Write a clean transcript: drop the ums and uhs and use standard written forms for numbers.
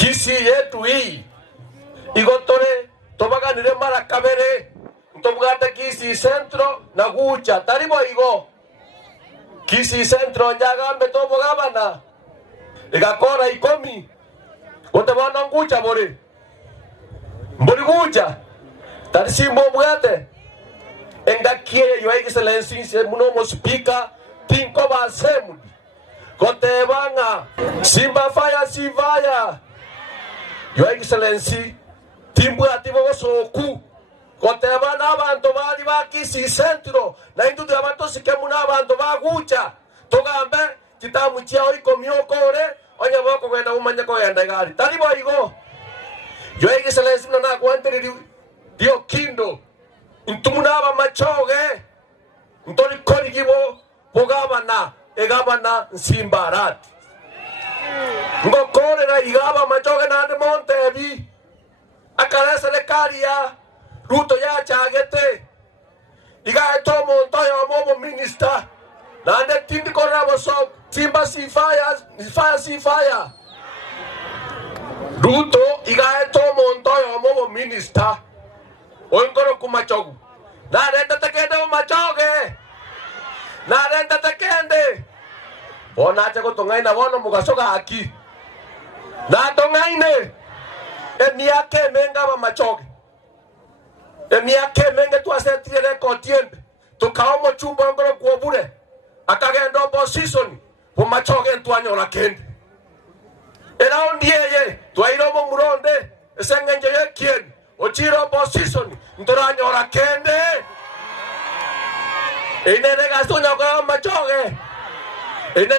Kisi yetu hii igotore tobaganire mara kabere ntobwate Kisi Centro na gucha taribo igo Kisi Centro njagambe tobogabana igakora ikomi gotebana ngucha bori gucha tari simbo bwate engakie yo excellency muno mo speaker tinko basemu gotebanga simba fire sivaya yo excellency timbu atibo soku gotebana abantu bali ba Kisi Centro na indu de abantu sikemuna abantu bagucha togambe kitamu chiao ikomiokore onya boko kwenda umanya ko yenda gari tari boigo yo excellency na kwantere dio kindo intumuna aba machoge ntori kori gibo bogabana egabana nsimbarat ngokore na igaba machoge na de montevi akaresa le karia ruto ya chagete iga to montoyo mobo minister na de tindi korabo so simba si fire ruto iga to montoyo mobo minister oingoro kumachogu na renta tekende machoge na renta tekende bona acha gotongaina bono mugasoga aki na tongaine emiake menga ba machoge emiake menga tu asetire record tiembe tukaomo chumba ngoro kuobure akagenda opposition po machoge ntwanyora kende era ondieye twairomo muronde esengenje yekien ochiro opposition ntoranyora kende ine gasto nyago machoge ine